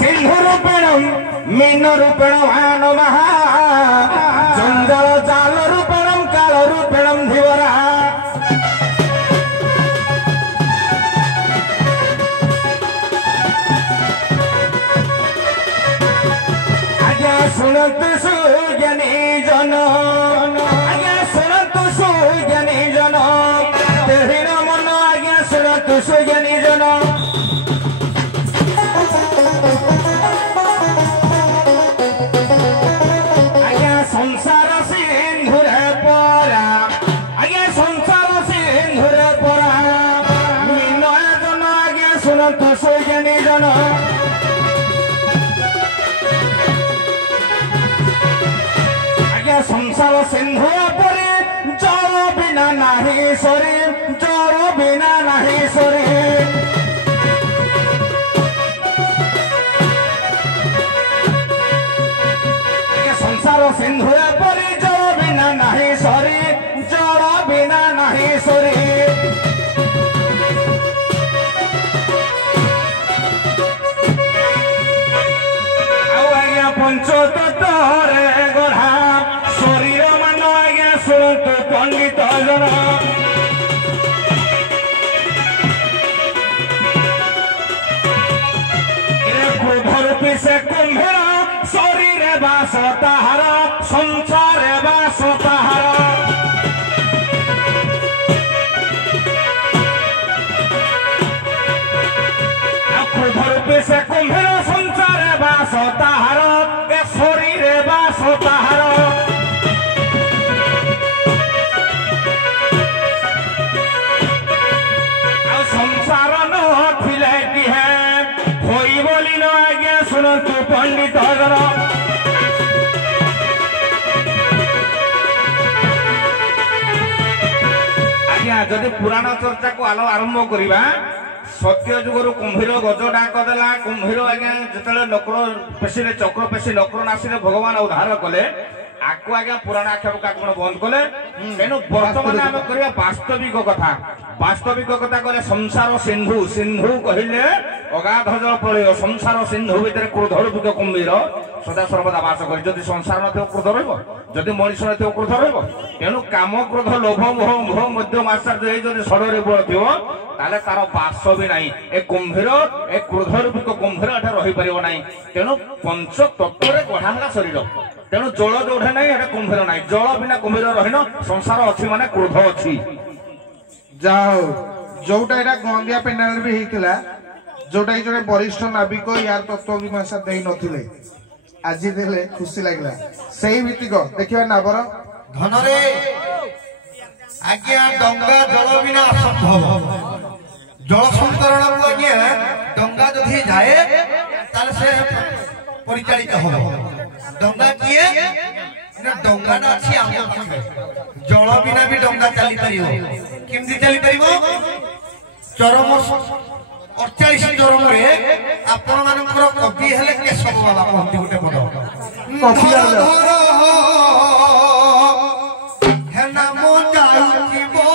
सिंधु रूपेणम मीन रूपेणम नमः जंगल जाल रूपेणम काल रूपेणम धीवरा आज्ञा सुनतु सुज्ञानी जन आज्ञा सुनतु सुज्ञानी जन तेहिर मन आज्ञा सुनतु सुज्ञानी जन आज्ञा संसार सिंधुरे परा आज्ञा संसार सिंधुरे परा विनय जन आज्ञा सुनतु सुज्ञानी जन संसार सिंधु परे जल बिना नाही सरे जल बिना नाही सरे संसार सिंधु परे जल बिना नाही सरे जल बिना नाही सरे आज्ञा पंचतत्वरे गढ़ा शरीर मान आज्ञा शुणु पंडित जन क्रोध रूपी से कुंभीर शरीर बास ताहार संसार बास ताहार क्रोध रूपी से कुंभीर संसार बास ताहार शरीर बास ताहार संसार नथिले दिहे होई बोली न आज्ञा शुणु पंडित जन आज्ञा जदि पुराण चर्चा को आरंभ करवा सत्य जुगर कुंभीर गज डाक देला कुंभीर आज्ञा जिते नकर पेशी चक्र पेशी नकर नासी भगवान उद्धार कले आकु आज्ञा पुराण आक्षेप काकण बंद कले तेणु बर्तमान आम करवा वास्तविक कथा कहले संसार सिंधु सिंधु कहले अगाध जल प्रलय संसार सिंधु भितर क्रोध रूपिक कुंभीर सदा सर्वदा बास कर जदि संसार न क्रोध रही मनीष न क्रोध रही तेणु काम क्रोध लोभ मोह मोह मध्यम आचार्य जदि षडरे बल थो ताले तार बास भी नहीं ए कुंभीर ए क्रोध रूपिक कुंभीर एठे रही परिबो नहीं तेणु पंच तत्व गढ़ा शरीर तेणु जल जोड़े नहीं कुंभीर नहीं जल बिना कुंभीर रहीन संसार अच्छी माने क्रोध अच्छी जाओ जोटा एटा गंदिया पेनाल भी हितला जोटा जने वरिष्ठ नाविक यार तत्व विमर्शा देई नथिले आज देले खुशी लागला सही भित्तिक देखिबा नाबर धन रे आज्ञा डंगा जल बिना असंभव जल संतरण को आज्ञा डंगा जदि जाए ताले से परिचालित हो डंगा किए डंगा ना अछि आम जल बिना भी डंगा चली परियो केमती चली परियो चरम 48 चरम रे आपण मानकर कवि हेले केशव बाबा कहती गोटे पद हे नाम जाउची बो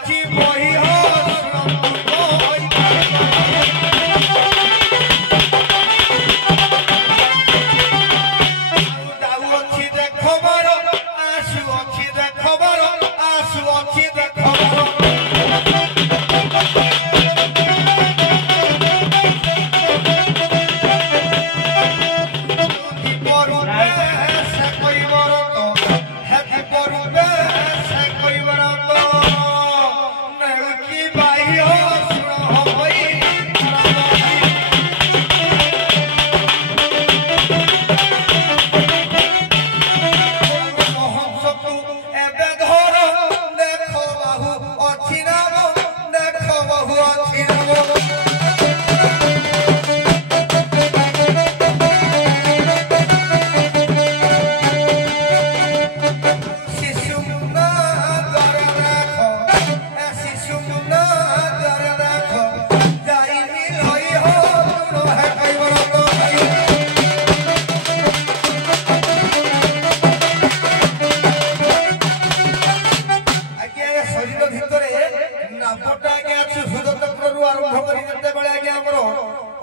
ଯାଉଛି ବହି ହୋ ଯାଉଅଛି ଦେଖ ବର ଆସୁଅଛି ଦେଖ ବର ଆସୁଅଛି ଦେଖ ବର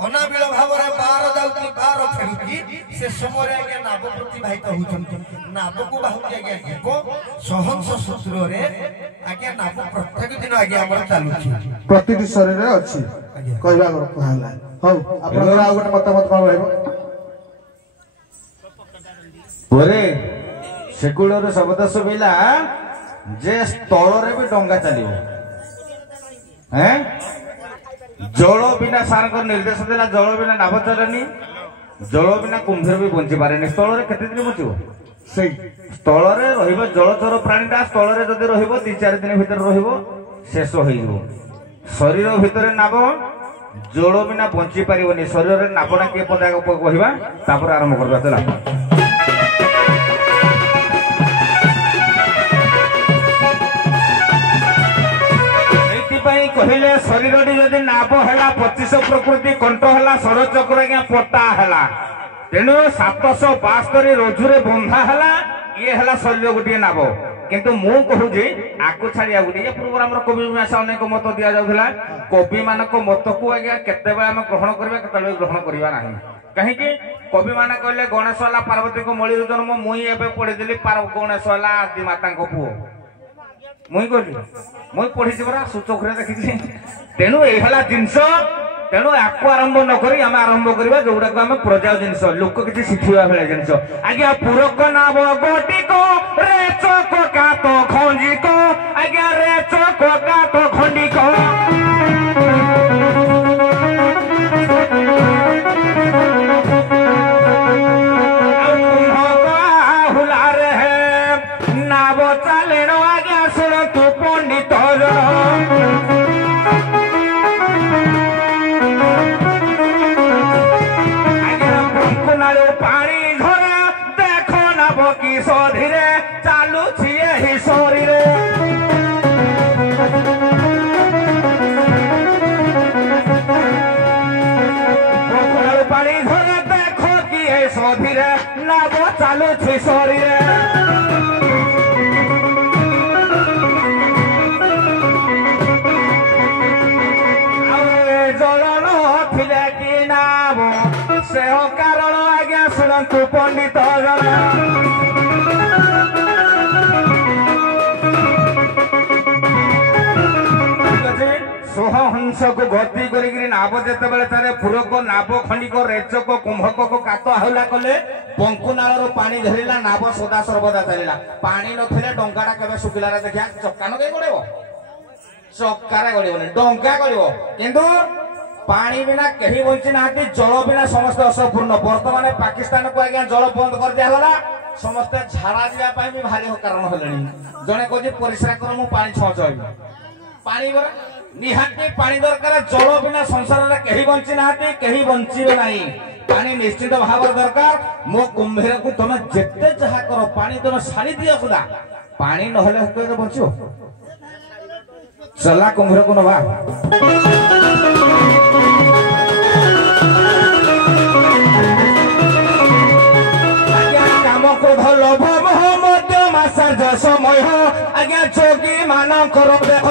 ଅନାବିଳ ଭାବରେ ବାର ଯାଉଛି ବାର ଫେରୁଛି ସେ ସମୟରେ ଆଜ୍ଞା ନାବ ପ୍ରତିବାହିତ ହଉଛନ୍ତି ନାବକୁ ବାହୁଛି ଆଜ୍ଞା ଯିବ ସହଂସ ସୂତ୍ରରେ ଆଜ୍ଞା ନାବ ପ୍ରତ୍ୟେକ ଦିନ ଆଜ୍ଞା ଆମର ଚାଲୁଛି ପ୍ରତିଟି ଶରୀରରେ ଅଛି କହିବା ହେଲା। ହଉ ଆପଣଙ୍କର ଆଉ ଗୋଟେ ମତାମତ କଣ ରହିବ? ପରେ ସେକୁଳରୁ ଶବ୍ଦ ଶୁଭିଲା ଯେ ସ୍ଥଳରେ ବି ଡଙ୍ଗା ଚାଲିବ। ଜଳ ବିନା ସାରଙ୍କର ନିର୍ଦ୍ଦେଶ ଦେଲା ଜଳ ବିନା ନାଭ ଚଲେନି, ଜଳ ବିନା କୁମ୍ଭୀର ବି ବଞ୍ଚି ପାରେନି। ସ୍ଥଳରେ କେତେ ଦିନ ବଞ୍ଚିବ? ସେଇ ସ୍ଥଳରେ ରହିବ ଜଳଚର ପ୍ରାଣୀଟା ସ୍ଥଳରେ ଯଦି ରହିବ 3-4 ଦିନ ଭିତରେ ରହିବ ଶେଷ ହେଇଯିବ। ଶରୀର ଭିତରେ ନାବ ଜଳ ବିନା ବଞ୍ଚି ପାରିବନି। ଶରୀରରେ ନାବଟା କିଏ ପଦା କହିବା ତାପରେ ଆରମ୍ଭ କରିବା ଚାଲ। କହିଲେ ଶରୀରଟି ଯଦି ନାବ ହେଲା 25 ପ୍ରକୃତି କଣ୍ଠ ହେଲା ଷୋଡ଼ଚକ୍ର ଆଜ୍ଞା ପଟା ହେଲା, ତେଣୁ 772 ରୋଜୁରେ ବନ୍ଧା ହେଲା। ଇଏ ହେଲା ଶରୀର ଗୋଟିଏ ନାବ। କିନ୍ତୁ ମୁଁ କହୁଛି ଆକୁ ଛାଡି ଆଉ ଗୋଟିଏ ପୂର୍ବରୁ ଆମର କବି ଭାଷା ଅନେକ ମତ ଦିଆଯାଉଥିଲା। କବି ମାନଙ୍କ ମତକୁ ଆଜ୍ଞା କେତେବେଳେ ଆମେ ଗ୍ରହଣ କରିବା କେତେବେଳେ ଗ୍ରହଣ କରିବା ନାହିଁ। କାହିଁକି? କବି ମାନେ କହିଲେ ଗଣେଶ ହେଲା ପାର୍ବତୀଙ୍କ ମଳିରୁ ଜନ୍ମ। ମୁଇଁ ଏବେ ପଢିଦେଲି ଗଣେଶ ହେଲା ଆଦି ମାତାଙ୍କ ପୁଅ। ମୁଇଁ କହିଲି ମୁଇଁ ପଢିଛି ପରା ସୂଚକରେ ଦେଖିଛି। ତେଣୁ ଏଇ ହେଲା ଜିନିଷ। ତେଣୁ ଆକୁ ଆରମ୍ଭ ନ କରି ଆମେ ଆରମ୍ଭ କରିବା ଯୋଉଟାକୁ ଆମେ ପ୍ରଜା ଜିନିଷ ଲୋକ କିଛି ଶିଖିବା ଭଳିଆ ଜିନିଷ। ଆଜ୍ଞା ପୁରକ ନାବ ଗୋଟିକ ରେ ଚକ କାତ ଖଞ୍ଜିକ ଆଜ୍ଞା ରେ ଚକ କାତ ଖଣ୍ଡିକ ନାବ ଚାଲେଣ ଆଜ୍ଞା ଶୁଣନ୍ତୁ ପଣ୍ଡିତ ନାଳୁ ପାଣି ଧରା ଦେଖ ନାବ କି ସଧିରେ ଚାଲୁଛି ଏହି ଶରୀରେ। ପାଣି ଧରା ଦେଖ କି ଏ ସଧିରେ ନାବ ଚାଲୁଛି ଶରୀରେ। ସେ କାରଣ ଆଜ୍ଞା ଶୁଣନ୍ତୁ ପଣ୍ଡିତ সোহংসକୁ ଗତି କରିକିରି ନାବ ଯେତେବେଳେ ତାରେ ପୁରକ ନାବ ଖଣ୍ଡିକ ରେଚକ କୁମ୍ଭକ କାତ ଆହୁଲା କଲେ ପଙ୍କୁନାଳରୁ ପାଣି ଧରିଲା ନାବ ସଦା ସର୍ବଦା ଚାଲିଲା। ପାଣି ନଥିଲେ ଡଙ୍ଗାଟା କେବେ ଶୁଖିଲାରେ ଦେଖିବା ଚକା ନଗେଇ ଗଡ଼ିବ, ଚକାରେ ଗଡ଼ିବନି, ଡଙ୍ଗା ଗଡ଼ିବ। କିନ୍ତୁ ପାଣି ବିନା କେହି ବଞ୍ଚି ନାହାନ୍ତି, ଜଳ ବିନା ସମସ୍ତେ ଅସମ୍ପୂର୍ଣ୍ଣ। ବର୍ତ୍ତମାନ ପାକିସ୍ତାନକୁ ଆଜ୍ଞା ଜଳ ବନ୍ଦ କରିଦିଆଗଲା, ସମସ୍ତେ ଝାଡ଼ା ଯିବା ପାଇଁ ବି ଭାରି କାରଣ ହେଲେଣି। ଜଣେ କହୁଛି ପରିଶ୍ରା କର ମୁଁ ପାଣି ଛଅଞ୍ଚବି। ପାଣି ପରା ନିହାତି ପାଣି ଦରକାର। ଜଳ ବିନା ସଂସାରରେ କେହି ବଞ୍ଚି ନାହାନ୍ତି, କେହି ବଞ୍ଚିବେ ନାହିଁ। ପାଣି ନିଶ୍ଚିତ ଭାବରେ ଦରକାର। ମୋ କୁମ୍ଭୀରକୁ ତମେ ଯେତେ ଯାହା କର ପାଣି ତମେ ଛାଡ଼ି ଦିଅ ସୁଦ୍ଧା ପାଣି ନହେଲେ ବଞ୍ଚିବ। ଚଲା କୁମ୍ଭୀରକୁ ନବା। କ୍ରୋଧ ଲୋଭ ମୋହ ମଧ୍ୟ ମାସାର୍ଜ ସମୟ ଆଜ୍ଞା ଯୋଗୀ ମାନଙ୍କର ଦେହ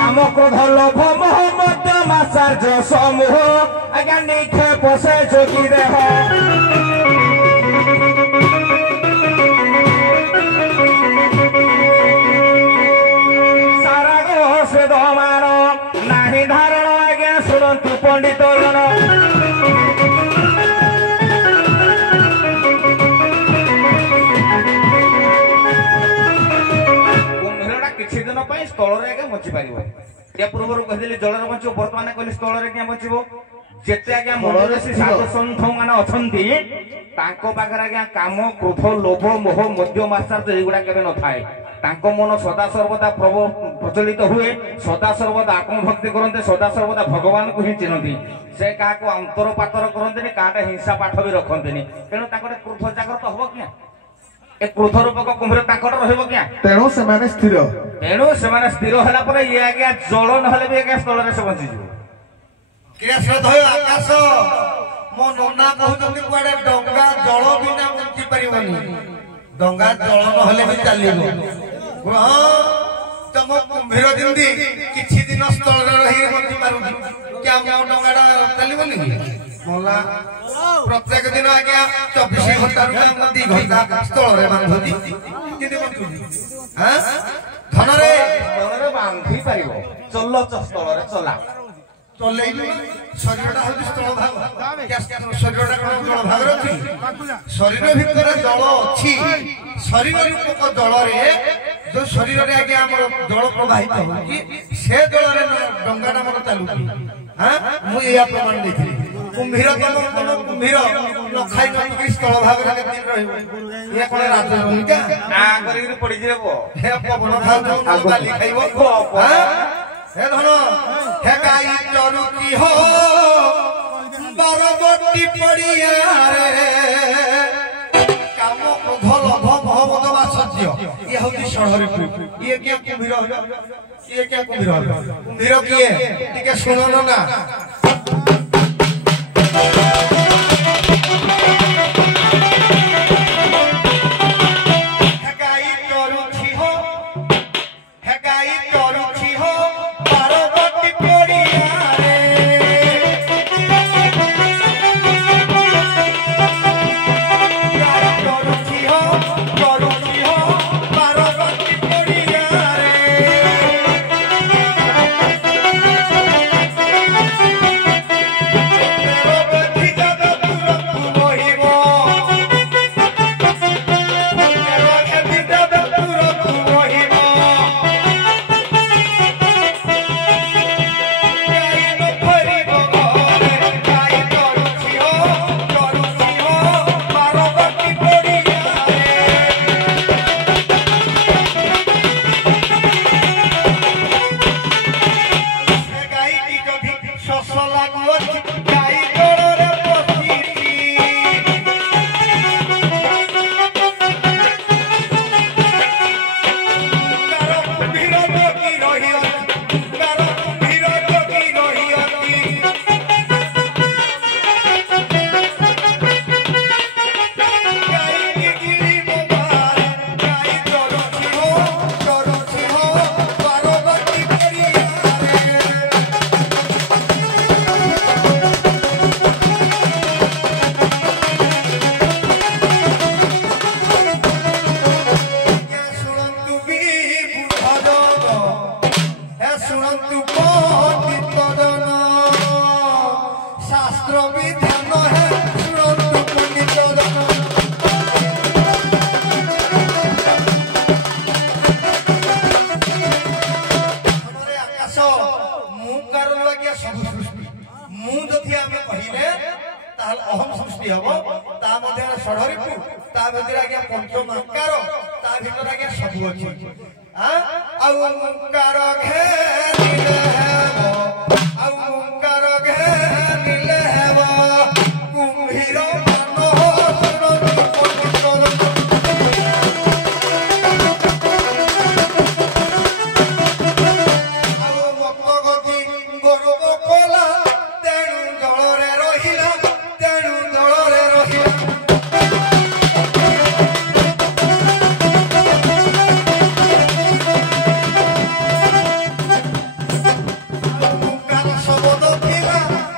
କାମ କ୍ରୋଧ ଲୋଭ ମୋହ ମଧ୍ୟ ମାସାର୍ଯ୍ୟ ସମୂହ ଆଜ୍ଞା ନିକ୍ଷେପ ସେ ଯୋଗୀ ଦେହ ନାହିଁ ଧାରଣ ଆଜ୍ଞା ଶୁଣନ୍ତୁ ପଣ୍ଡିତ ଜନ କୁମ୍ଭୀରଟା କିଛି ଦିନ ପାଇଁ ସ୍ଥଳରେ ଆଜ୍ଞା ବଞ୍ଚି ପାରିବ ୟା ପୂର୍ବରୁ କହିଦେଲି ଜଳରେ ବଞ୍ଚିବ ବର୍ତ୍ତମାନ କହିଲି ସ୍ଥଳରେ ଆଜ୍ଞା ବଞ୍ଚିବ ଯେତେ ଆଜ୍ଞା ମୂଳଦେଶୀ ସାଧୁ ସନ୍ଥ ମାନେ ଅଛନ୍ତି ତାଙ୍କ ପାଖରେ ଆଜ୍ଞା କାମ କ୍ରୋଧ ଲୋଭ ମୋହ ମଧ୍ୟ ମାତ୍ରାର୍ଥ ଏଗୁଡା କେବେ ନଥାଏ ତାଙ୍କ ମନ ସଦା ସର୍ବଦା ପ୍ରଚଳିତ ହୁଏ ସଦା ସର୍ବଦା ଆତ୍ମଭକ୍ତି କରନ୍ତି ସଦା ସର୍ବଦା ଭଗବାନଙ୍କୁ ହିଁ ଚିହ୍ନନ୍ତି ସେ କାହାକୁ ଅନ୍ତରପାତର କରନ୍ତିନି କାହାଟା ହିଂସା ପାଠ ବି ରଖନ୍ତିନି ତେଣୁ ତାଙ୍କର କ୍ରୋଧ ଜାଗ୍ରତ ହବ କିଆ ଏ କ୍ରୋଧ ରୂପକ କୁମ୍ଭୀର ତାଙ୍କର ରହିବ କିଆ ତେଣୁ ସେମାନେ ସ୍ଥିର ହେଲା ପରେ ଇଏ ଆଜ୍ଞା ଜଳ ନହେଲେ ବି ଆଜ୍ଞା ସ୍ଥଳରେ ସେ ବଞ୍ଚିଯିବ ଆକାଶ ମୋ ନନା କହୁଛନ୍ତି କୁଆଡେ ଡଙ୍ଗା ଜଳ ବିନା ବଞ୍ଚି ପାରିବନି ଡଙ୍ଗା ଜଳ ନହେଲେ ବି ଚାଲିବ ତମ କୁମ୍ଭୀର ଯେମିତି କିଛି ଦିନ ସ୍ଥଳରେ ରହି ବଞ୍ଚି ପାରୁନି କି ଆମ ଡଙ୍ଗାଟା ଚାଲିବନି ମଲା ପ୍ରତ୍ୟେକ ଦିନ ଆଜ୍ଞା 24 ଘଣ୍ଟାରୁ 2 ଘଣ୍ଟା ସ୍ଥଳରେ ବାନ୍ଧୁଛି କେମିତି ବଞ୍ଚୁଛି ଧନରେ ବାନ୍ଧି ପାରିବ ସ୍ଥଳରେ ଚଲା ଚଲେଇଲୁ ଶରୀରଟା ହଉଛି ସ୍ଥଳ ଭାଗ ଶରୀରଟା କଣ ଜଳ ଭାଗରେ ଅଛି ଶରୀର ଭିତରେ ଜଳ ଅଛି ଶରୀର ରୂପକ ଜଳରେ ଯୋଉ ଶରୀରରେ ଆଜ୍ଞା ଆମର ଜଳ ପ୍ରବାହିତ ହଉଛି ସେ ଜଳରେ ଡଙ୍ଗାଟା ଆମର ଚାଲୁଛି ମୁଁ ଏଇଆ ପ୍ରମାଣ ଦେଇଥିଲି କୁମ୍ଭୀର କୁମ୍ଭୀର ନ ଖାଇ ନକି ସ୍ଥଳ ଭାଗରେ କେମିତି ରହିବ ଇଏ କଣ ରାଜନୀତିକା କରିକି ପଡିଯିବ ହେ ପବନ ଖାଉଛ ବାଲି ଖାଇବ हे धन हे गाई चरुकी हो बरबटी पड़िया रे काम क्रोध लोभ मोह मद मात्सर्य ये होती षड़रिपु ये क्या कुम्भीर ये क्या कुम्भीर कुम्भीर किए टिके सुनो ना अहम सृष्टि हम ता मध्य षड़रिपु ता भीतर आज्ञा पंचमाकार ता भीतर आज्ञा सब अछि आ ओंकार घेरिले हेबो आ ओंकार घेरिले हेबो कुम्भीर ଲକ୍ଷ୍ମୀ ମା